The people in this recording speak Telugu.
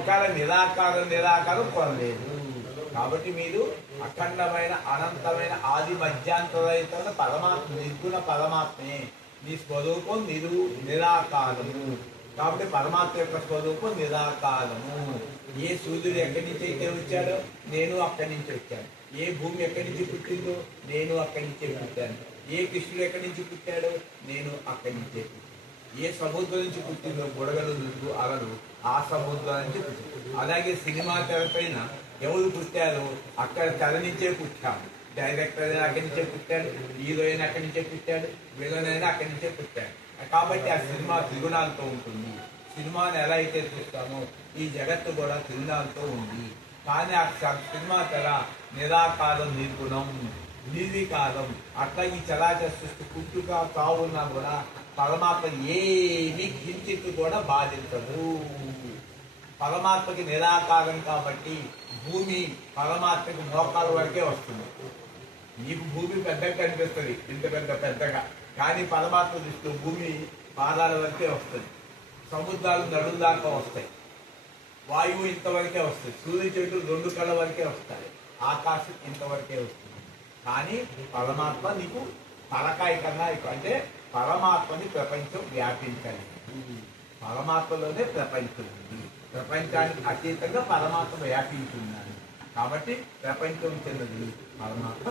ఒకవేళ నిరాకారం నిరాకారం కొనలేదు. కాబట్టి మీరు అఖండమైన అనంతమైన ఆది మధ్యాంతరహిత పరమాత్మ, నిర్గుణ పరమాత్మే. నీ స్వరూపం నిరాకారము. కాబట్టి పరమాత్మ యొక్క స్వరూపం నిరాకారము. ఏ సూర్యుడు ఎక్కడి నుంచి అయితే వచ్చాడో నేను అక్కడి నుంచి వచ్చాను. ఏ భూమి ఎక్కడి నుంచి పుట్టిందో నేను అక్కడి నుంచే పుట్టాను. ఏ కృష్ణుడు ఎక్కడి నుంచి పుట్టాడో నేను అక్కడి నుంచే పుట్టాను. ఏ సముద్రం నుంచి పుట్టిందో బుడగలు నువ్వు అలలు ఆ సముద్రం నుంచి పుట్టింది. అలాగే సినిమా తెర పైన ఎవరు పుట్టారో అక్కడ తెర నుంచే పుట్టాము. డైరెక్టర్ అయినా అక్కడి నుంచే పుట్టాడు, హీరోయిన్ అక్కడి నుంచే పుట్టాడు, విలన్ అయినా అక్కడి నుంచే పుట్టాడు. కాబట్టి ఆ సినిమా త్రిగుణాలతో ఉంటుంది. సినిమాని ఎలా అయితే చూస్తామో ఈ జగత్తు కూడా త్రిగుణాలతో ఉంది. కానీ ఆ సినిమా తెర నిరాకారం, నిర్గుణం, నిర్వికారం. అట్లా ఈ చరాచర సృష్టి పుట్టుక తావున్నా కూడా పరమాత్మ ఏమి కించిత్ కూడా బాధించదు. పరమాత్మకి నిరాకారం కాబట్టి భూమి పరమాత్మకి మోకాల వరకే వస్తుంది. నీకు భూమి పెద్దగా కనిపిస్తుంది, ఇంత పెద్దగా, కానీ పరమాత్మ దృష్టిలో భూమి పాదాల వరకే వస్తుంది. సముద్రాలు నడుల దాకా వస్తాయి, వాయువు ఇంతవరకే వస్తుంది, సూర్య చెట్లు 2 కళ్ళ వరకే వస్తాయి, ఆకాశం ఇంతవరకే వస్తుంది. కానీ పరమాత్మ నీకు తలకాయ కన్నా ఎక్కువ. అంటే పరమాత్మని ప్రపంచం వ్యాపించాలి. పరమాత్మలోనే ప్రపంచం ఉంది. ప్రపంచానికి అతీతంగా పరమాత్మ వ్యాపించున్నాడు. కాబట్టి ప్రపంచం చెందినది పరమాత్మ.